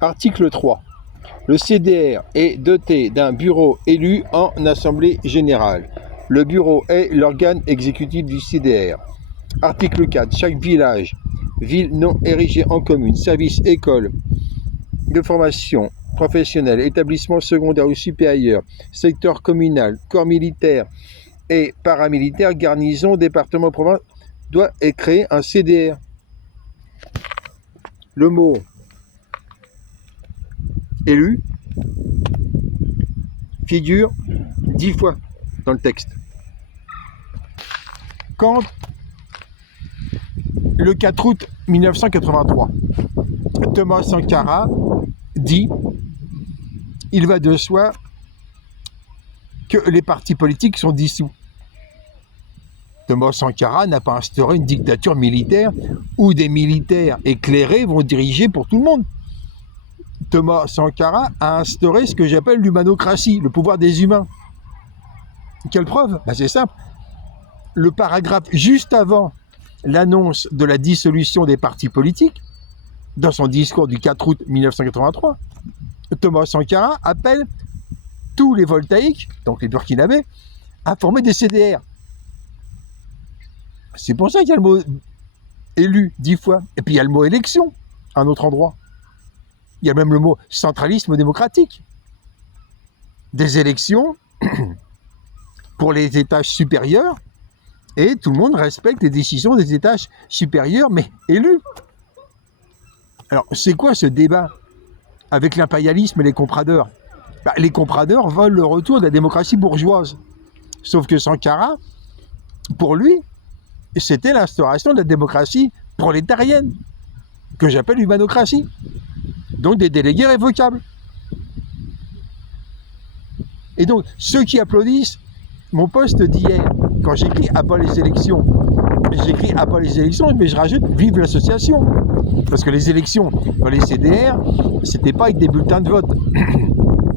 Article 3. Le CDR est doté d'un bureau élu en assemblée générale. Le bureau est l'organe exécutif du CDR. Article 4. Chaque village, ville non érigée en commune, service, école de formation professionnelle, établissement secondaire ou supérieur, secteur communal, corps militaire et paramilitaire, garnison, département, province, doit créer un CDR. Le mot élu figure 10 fois dans le texte. Quand, le 4 août 1983, Thomas Sankara dit « Il va de soi que les partis politiques sont dissous ». Thomas Sankara n'a pas instauré une dictature militaire où des militaires éclairés vont diriger pour tout le monde. Thomas Sankara a instauré ce que j'appelle l'humanocratie, le pouvoir des humains. Quelle preuve? C'est simple. Le paragraphe juste avant l'annonce de la dissolution des partis politiques, dans son discours du 4 août 1983, Thomas Sankara appelle tous les voltaïques, donc les burkinabés, à former des CDR. C'est pour ça qu'il y a le mot élu 10 fois. Et puis il y a le mot élection à un autre endroit. Il y a même le mot centralisme démocratique. Des élections pour les étages supérieurs, et tout le monde respecte les décisions des étages supérieurs, mais élus. Alors, c'est quoi ce débat avec l'impérialisme et les compradeurs? Les compradeurs veulent le retour de la démocratie bourgeoise. Sauf que Sankara, pour lui, c'était l'instauration de la démocratie prolétarienne, que j'appelle humanocratie. Donc des délégués révocables. Et donc, ceux qui applaudissent mon post d'hier, quand j'écris « à bas les élections », j'écris « à bas les élections », mais je rajoute « vive l'association ». Parce que les élections dans les CDR, c'était pas avec des bulletins de vote.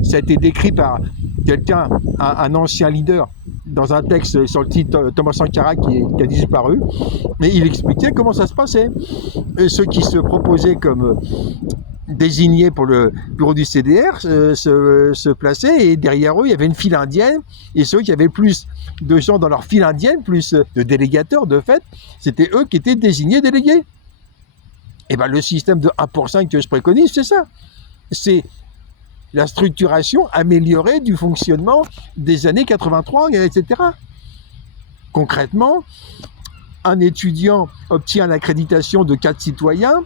Ça a été décrit par quelqu'un, un ancien leader, dans un texte sur le titre Thomas Sankara qui a disparu, mais il expliquait comment ça se passait. Et ceux qui se proposaient comme désignés pour le bureau du CDR se plaçaient, et derrière eux il y avait une file indienne, et ceux qui avaient plus de gens dans leur file indienne, plus de délégateurs de fait, c'était eux qui étaient désignés délégués. Et le système de 1% que je préconise, c'est ça. C'est la structuration améliorée du fonctionnement des années 83, etc. Concrètement, un étudiant obtient l'accréditation de 4 citoyens,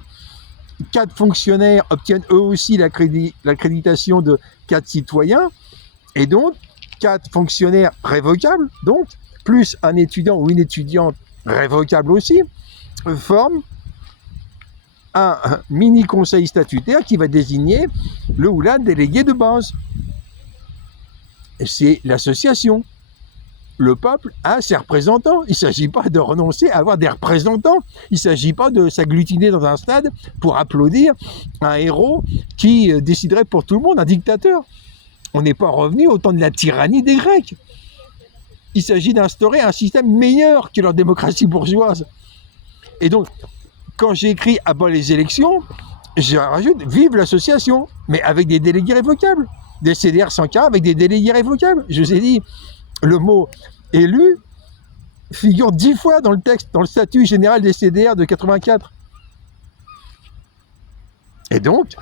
4 fonctionnaires obtiennent eux aussi l'accréditation de 4 citoyens, et donc 4 fonctionnaires révocables, donc, plus un étudiant ou une étudiante révocable aussi, forment un mini-conseil statutaire qui va désigner le ou la délégué de base. C'est l'association. Le peuple a ses représentants. Il ne s'agit pas de renoncer à avoir des représentants. Il ne s'agit pas de s'agglutiner dans un stade pour applaudir un héros qui déciderait pour tout le monde, un dictateur. On n'est pas revenu au temps de la tyrannie des Grecs. Il s'agit d'instaurer un système meilleur que leur démocratie bourgeoise. Et donc, quand j'écris « à bas les élections », je rajoute « vive l'association », mais avec des délégués révocables. Des CDR sans cas avec des délégués révocables. Je vous ai dit, le mot « élu » figure 10 fois dans le texte, dans le statut général des CDR de 84. Et donc,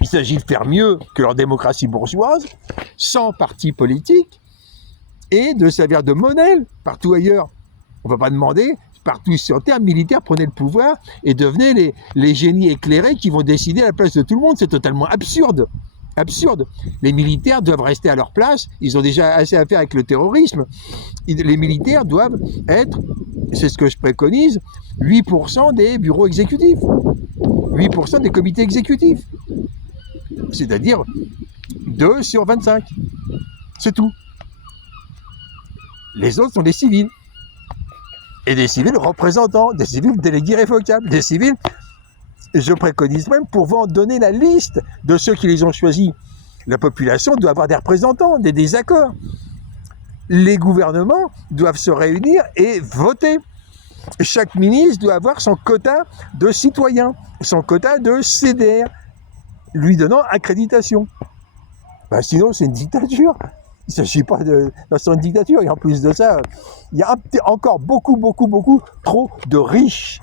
il s'agit de faire mieux que leur démocratie bourgeoise, sans parti politique, et de servir de modèle partout ailleurs. On ne va pas demander, partout sur Terre, militaires prenaient le pouvoir et devenaient les génies éclairés qui vont décider à la place de tout le monde. C'est totalement absurde. Absurde. Les militaires doivent rester à leur place. Ils ont déjà assez à faire avec le terrorisme. Les militaires doivent être, c'est ce que je préconise, 8% des bureaux exécutifs. 8% des comités exécutifs. C'est-à-dire 2 sur 25. C'est tout. Les autres sont des civils. Et des civils représentants, des civils délégués révocables, des civils, je préconise même, pour vous en donner la liste de ceux qui les ont choisis. La population doit avoir des représentants, des désaccords. Les gouvernements doivent se réunir et voter. Chaque ministre doit avoir son quota de citoyens, son quota de CDR. lui donnant accréditation. Ben, sinon, c'est une dictature. Il ne s'agit pas de une dictature. Et en plus de ça, il y a encore beaucoup trop de riches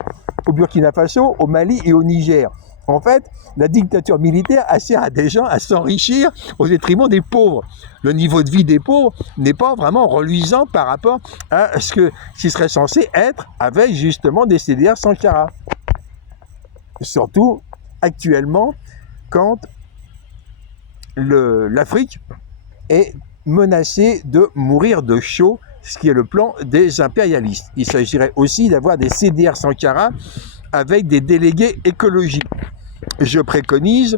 au Burkina Faso, au Mali et au Niger. En fait, la dictature militaire sert à des gens à s'enrichir au détriment des pauvres. Le niveau de vie des pauvres n'est pas vraiment reluisant par rapport à ce qui serait censé être avec justement des CDR Sankara. Surtout actuellement, quand l'Afrique est menacée de mourir de chaud, ce qui est le plan des impérialistes. Il s'agirait aussi d'avoir des CDR Sankara avec des délégués écologiques. Je préconise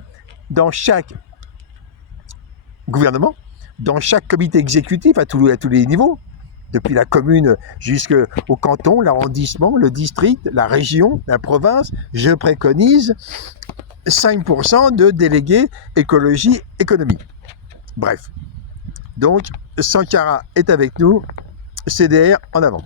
dans chaque gouvernement, dans chaque comité exécutif à tous les niveaux, depuis la commune jusqu'au canton, l'arrondissement, le district, la région, la province, je préconise 5% de délégués écologie-économie. Bref. Donc, Sankara est avec nous, CDR en avant.